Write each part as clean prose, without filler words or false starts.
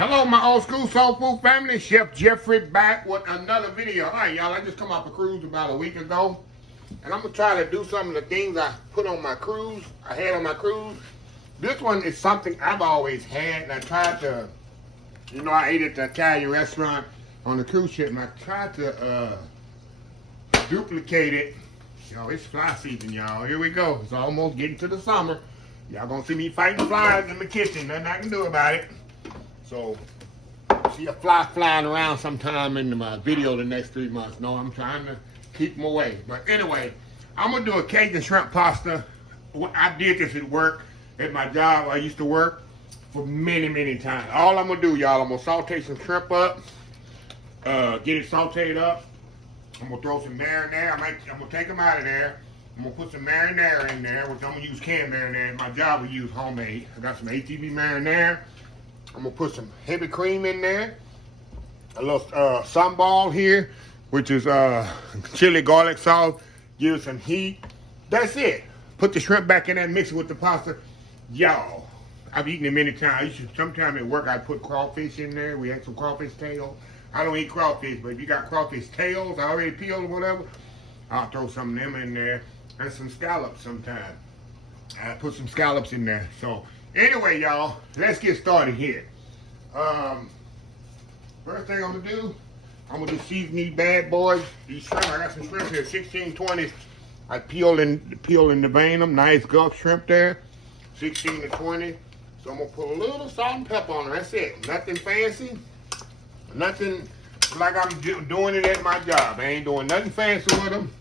Hello, my old school soul food family. Chef Jeffrey back with another video. All right, y'all. I just come off a cruise about a week ago, and I'm gonna try to do some of the things I put on my cruise. I had on my cruise. This one is something I've always had, and I tried to. I ate at the Italian restaurant on the cruise ship, and I tried to duplicate it. It's fly season, y'all. Here we go. It's almost getting to the summer. Y'all gonna see me fighting flies in the kitchen. Nothing I can do about it. So, see a fly flying around sometime in my video the next 3 months. No, I'm trying to keep them away. But anyway, I'm going to do a Cajun shrimp pasta. I did this at work, at my job. I used to work for many, many times. All I'm going to do, y'all, I'm going to saute some shrimp up, get it sauteed up. I'm going to throw some marinara. I'm going to take them out of there. I'm going to put some marinara in there, which I'm going to use canned marinara. My job, we use homemade. I got some ATV marinara. I'm gonna put some heavy cream in there, a little sambal here, which is chili garlic sauce, give it some heat. That's it. Put the shrimp back in there and mix it with the pasta. Y'all, I've eaten it many times. Sometime at work I'd put crawfish in there. We had some crawfish tails. I don't eat crawfish, but if you got crawfish tails, I already peeled or whatever, I'll throw some of them in there. And some scallops sometime. I put some scallops in there. So anyway, y'all, let's get started here. First thing I'm gonna do, I'm gonna season these bad boys. These shrimp, I got some shrimp here, 16-20s. I peel and vein them. Nice Gulf shrimp there, 16 to 20. So I'm gonna put a little salt and pepper on them. That's it. Nothing fancy. Nothing like I'm doing it at my job. I ain't doing nothing fancy with them.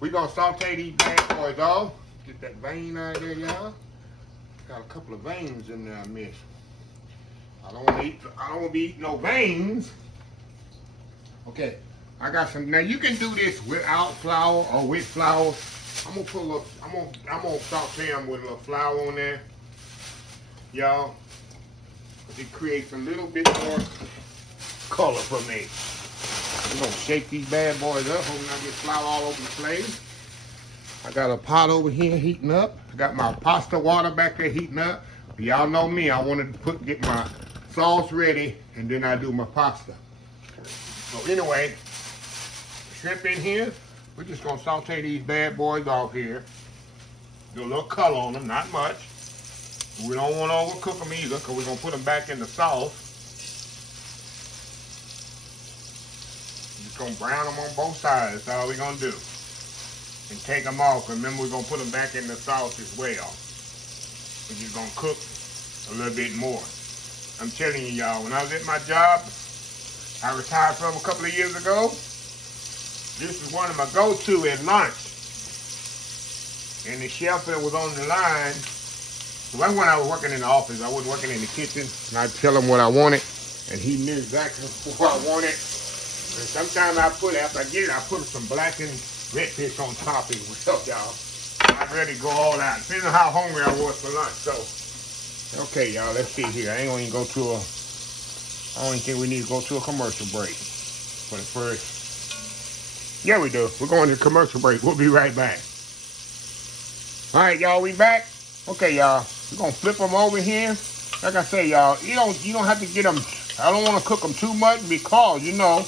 We gonna saute these bad boys off. Get that vein out of there, y'all. Got a couple of veins in there I missed. I don't want to be eating no veins. Okay, I got some. Now you can do this without flour or with flour. I'm gonna put a little. I'm gonna saute them with a little flour on there, y'all. It creates a little bit more color for me. I'm gonna shake these bad boys up, hoping I get flour all over the place. I got a pot over here heating up. I got my pasta water back there heating up. Y'all know me, I wanted to get my sauce ready and then I do my pasta. So anyway, shrimp in here. We're just gonna saute these bad boys off here. Do a little color on them, not much. We don't want to overcook them either because we're gonna put them back in the sauce. Just gonna brown them on both sides, that's all we're gonna do. And take them off. Remember, we're gonna put them back in the sauce as well. We're just gonna cook a little bit more. I'm telling you, y'all, when I was at my job, I retired from a couple of years ago. This is one of my go-to at lunch. And the chef that was on the line, so that's when I was working in the office. I wasn't working in the kitchen. And I'd tell him what I wanted, and he knew exactly what I wanted. And sometimes after I get it, I put some blackened redfish on top as well, y'all. I'm ready to go all out. Depending on how hungry I was for lunch. So, okay, y'all, let's see here. I don't even think we need to go to a commercial break for the first. Yeah, we do. We're going to commercial break. We'll be right back. All right, y'all, we back. Okay, y'all, we're gonna flip them over here. Like I say, y'all, you don't have to get them. I don't want to cook them too much because we're gonna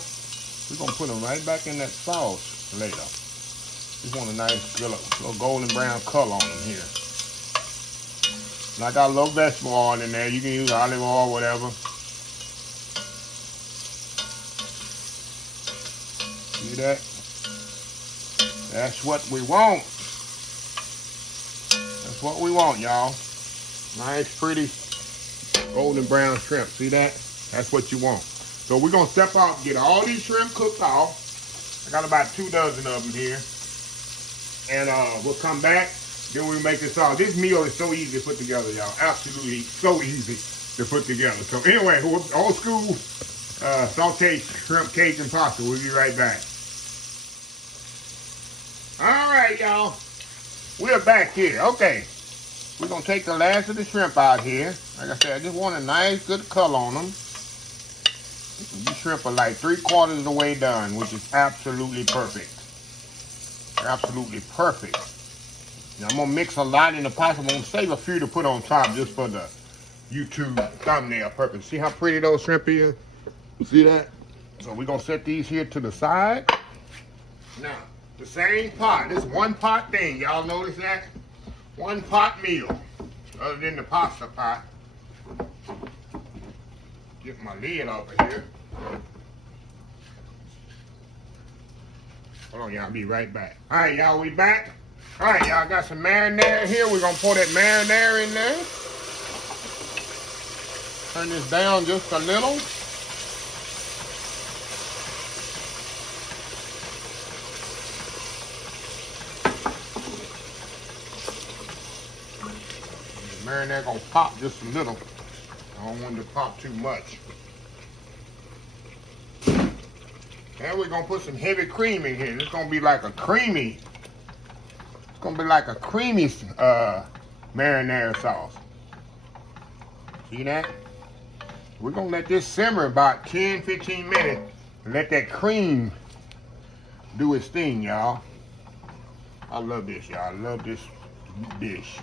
put them right back in that sauce later. Just want a nice little golden brown color on them here. And I got a little vegetable oil in there. You can use olive oil, whatever. See that? That's what we want. That's what we want, y'all. Nice, pretty golden brown shrimp. See that? That's what you want. So we're gonna step out and get all these shrimp cooked off. I got about 2 dozen of them here. And we'll come back, then we'll make this sauce. This meal is so easy to put together, y'all. Absolutely so easy to put together. So anyway, old school sauteed shrimp Cajun pasta. We'll be right back. All right, y'all. We're back here. Okay. We're going to take the last of the shrimp out here. Like I said, I just want a nice, good color on them. These shrimp are like 3/4 of the way done, which is absolutely perfect. Absolutely perfect. Now I'm gonna mix a lot in the pasta. I'm gonna save a few to put on top just for the YouTube thumbnail purpose. See how pretty those shrimp is? See that? So we're gonna set these here to the side. Now, the same pot, this one pot thing, y'all notice that? One pot meal, other than the pasta pot. Get my lid off of here. Hold on, y'all, be right back. All right, y'all, we back. All right, y'all, got some marinara here. We're gonna pour that marinara in there. Turn this down just a little. The marinara gonna pop just a little. I don't want it to pop too much. And we're gonna put some heavy cream in here. It's gonna be like a creamy. It's gonna be like a creamy marinara sauce. See that? We're gonna let this simmer about 10-15 minutes and let that cream do its thing, y'all. I love this, y'all. I love this dish.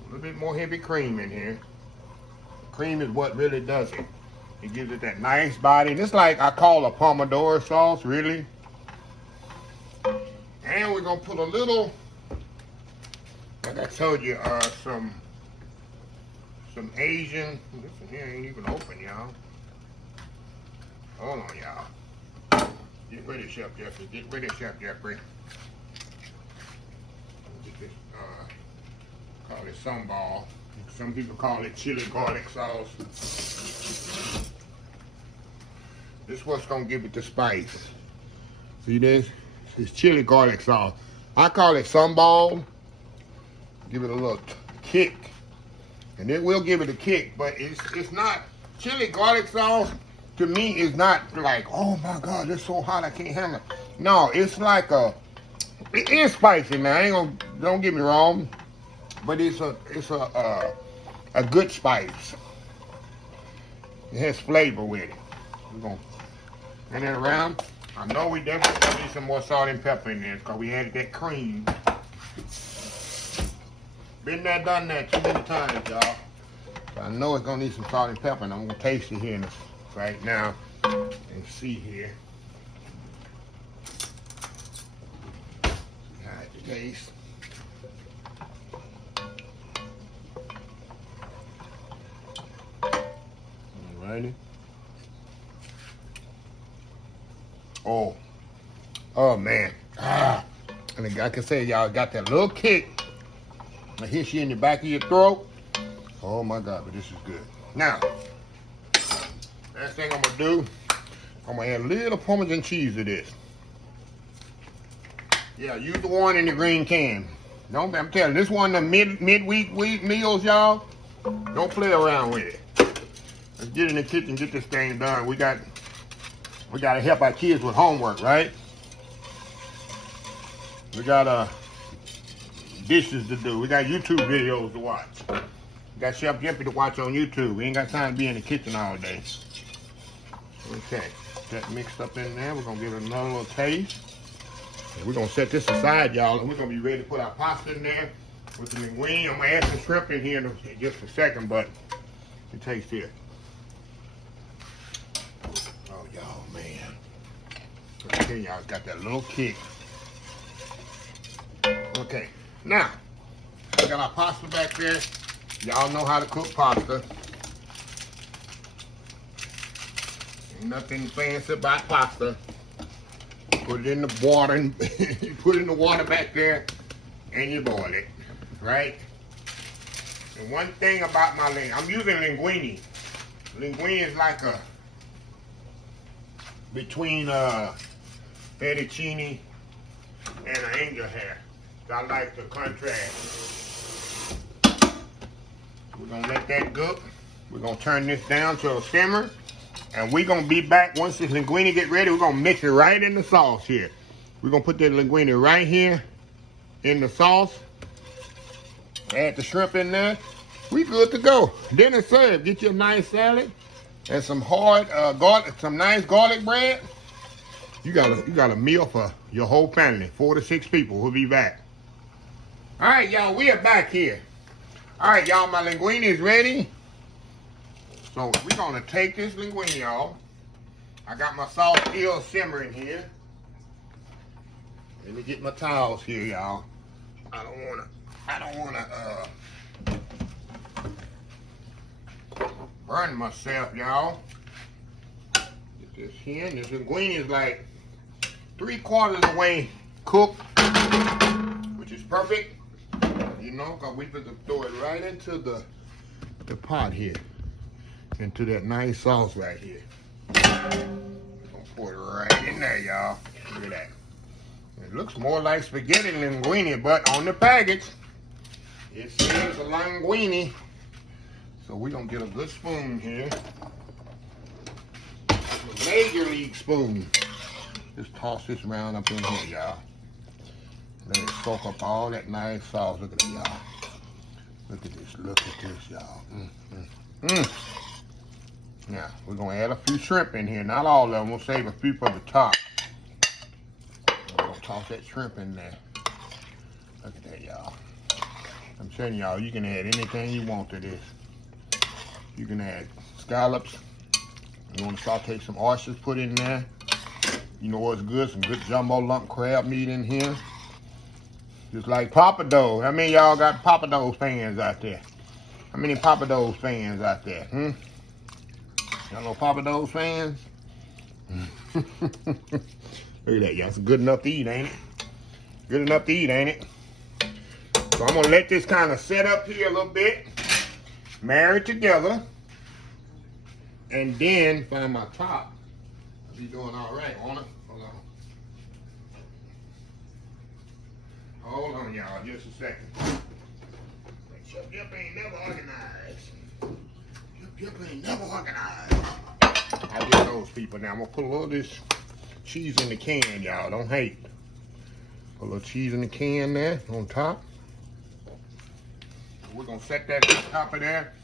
A little bit more heavy cream in here. Cream is what really does it. It gives it that nice body. And it's like I call a pomodoro sauce, really. And we're gonna put a little, like I told you, some Asian. This one here ain't even open, y'all. Hold on, y'all. Get ready, Chef Jeffrey. Get ready, Chef Jeffrey. Get this, call it sambal. Some people call it chili garlic sauce. This is what's gonna give it the spice. See this? It's chili garlic sauce. I call it sambal. Give it a little kick. And it will give it a kick, but it's not, chili garlic sauce to me is not like, oh my God, it's so hot I can't handle it. No, it's like it is spicy now. I ain't gonna, don't get me wrong, but it's a good spice. It has flavor with it. We're gonna turn it around. I know we definitely need some more salt and pepper in there because we added that cream. Been there, done that too many times, y'all. So I know it's gonna need some salt and pepper, and I'm gonna taste it here right now and see here. See how it tastes. Alrighty. Oh man. And like I say, y'all got that little kick. I hit you in the back of your throat. Oh my God, but this is good. Now, last thing I'm gonna do, I'm gonna add a little Parmesan cheese to this. Yeah, use the one in the green can. I'm telling you, this one of the midweek meals, y'all. Don't play around with it. Let's get in the kitchen, get this thing done. We gotta help our kids with homework, right? We got dishes to do. We got YouTube videos to watch. We got Chef Jeffrey to watch on YouTube. We ain't got time to be in the kitchen all day. Okay, that mixed up in there. We're gonna give it another little taste. And we're gonna set this aside, y'all, and we're gonna be ready to put our pasta in there with the linguine. I'm gonna add some shrimp in here in just a second, but it tastes here. Oh, y'all, man. Okay, y'all, it's got that little kick. Okay, now, we got our pasta back there. Y'all know how to cook pasta. Ain't nothing fancy about pasta. Put it in the water, and you put it in the water back there, and you boil it, right? And one thing about my I'm using linguine. Linguine is like between fettuccine and an angel hair. I like the contrast. We're gonna let that cook. We're gonna turn this down to a simmer. And we're gonna be back once this linguine get ready. We're gonna mix it right in the sauce here. We're gonna put that linguine right here in the sauce. Add the shrimp in there. We good to go. Dinner served. Get you a nice salad and some hard garlic, some nice garlic bread. You got a meal for your whole family. 4 to 6 people. We'll be back. All right, y'all, we are back here. All right, y'all, my linguine is ready. So we're gonna take this linguine, y'all. I got my sauce still simmering here. Let me get my towels here, y'all. I don't wanna burn myself, y'all. Get this here, and this linguine is like 3/4 of the way cooked, which is perfect. You know, cause we put to throw it right into the pot here, into that nice sauce right here. Gonna pour it right in there, y'all. Look at that. It looks more like spaghetti linguine, but on the package, it says a linguine. So we're gonna get a good spoon here. A major league spoon. Just toss this around up in here, y'all. Let it soak up all that nice sauce. Look at it, y'all. Look at this, y'all. Now, we're gonna add a few shrimp in here. Not all of them, we'll save a few for the top. We're gonna toss that shrimp in there. Look at that, y'all. I'm telling y'all, you can add anything you want to this. You can add scallops. You wanna saute some oysters, put in there. You know what's good? Some good jumbo lump crab meat in here. Just like Papados. How many of y'all got Papados fans out there? How many Papados fans out there? Y'all know Papados fans? Look at that, y'all. It's good enough to eat, ain't it? Good enough to eat, ain't it? So I'm gonna let this kind of set up here a little bit, marry together, and then find my top. I'll be doing all right on it. Hold on, y'all, just a second. Yup ain't never organized. Yup ain't never organized. I get those people now. I'm gonna put a little of this cheese in the can, y'all. Don't hate. Put a little cheese in the can there on top. We're gonna set that on top of there.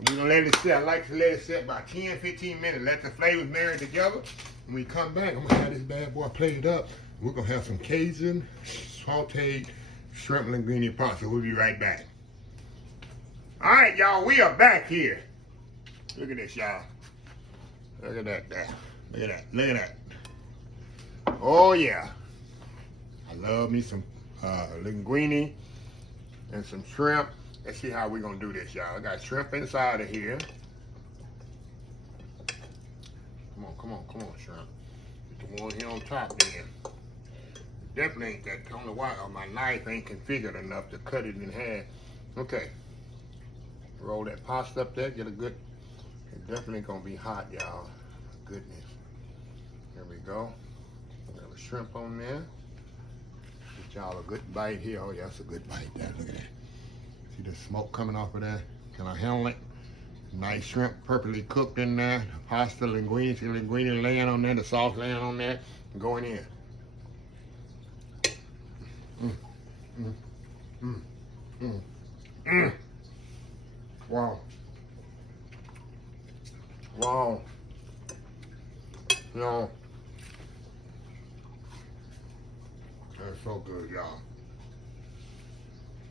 We're gonna let it sit. I like to let it sit about 10, 15 minutes. Let the flavors marry together. When we come back, I'm gonna have this bad boy plated up. We're gonna have some CAJUN sauteed shrimp linguine pasta. We'll be right back. All right, y'all, we are back here. Look at this, y'all. Look at that there. Look at that. Look at that. Oh yeah. I love me some linguine and some shrimp. Let's see how we're gonna do this, y'all. I got shrimp inside of here. Come on, shrimp. Get the one here on top then. Definitely ain't that. I don't know why my knife ain't configured enough to cut it in half. Okay. Roll that pasta up there. Get a good. It's definitely gonna be hot, y'all. Goodness. There we go. Got a shrimp on there. Get y'all a good bite here. Oh yeah, that's a good bite there. Look at that. See the smoke coming off of there? Can I handle it? Nice shrimp, perfectly cooked in there. The pasta, linguine laying on there. The sauce laying on there. Going in. Wow. Wow. Y'all. That's so good, y'all.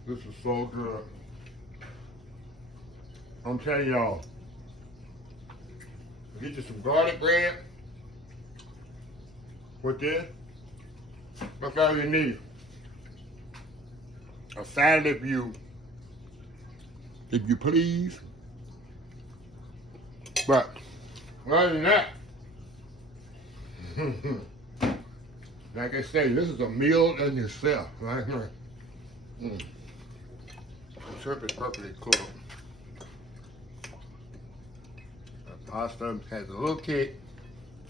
This is so good. I'm telling y'all. Get you some garlic bread with this. That's all you need. A salad if you please. But other than that, like I say, this is a meal in itself, right? The shrimp is perfectly cooked. The pasta has a little kick,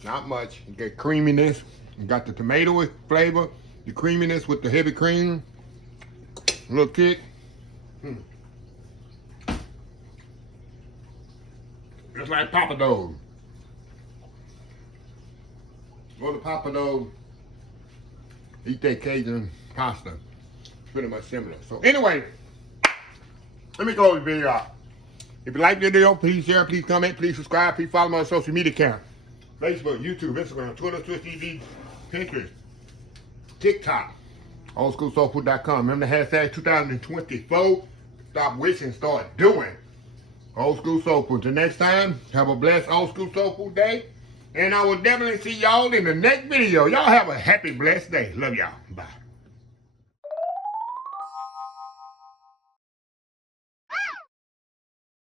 not much. You get creaminess. You got the tomato flavor, the creaminess with the heavy cream. A little kick. Just like Papados. Go to Papados, eat that CAJUN pasta. It's pretty much similar. So anyway, let me close the video out. If you like the video, please share, please comment, please subscribe, please follow my social media account. Facebook, YouTube, Instagram, Twitter, Twitch TV, Pinterest, TikTok, oldschoolsoulfood.com. Remember the hashtag 2024. Stop wishing, start doing. Old School Soul Food. Till next time, have a blessed Old School Soul Food day. And I will definitely see y'all in the next video. Y'all have a happy, blessed day. Love y'all. Bye.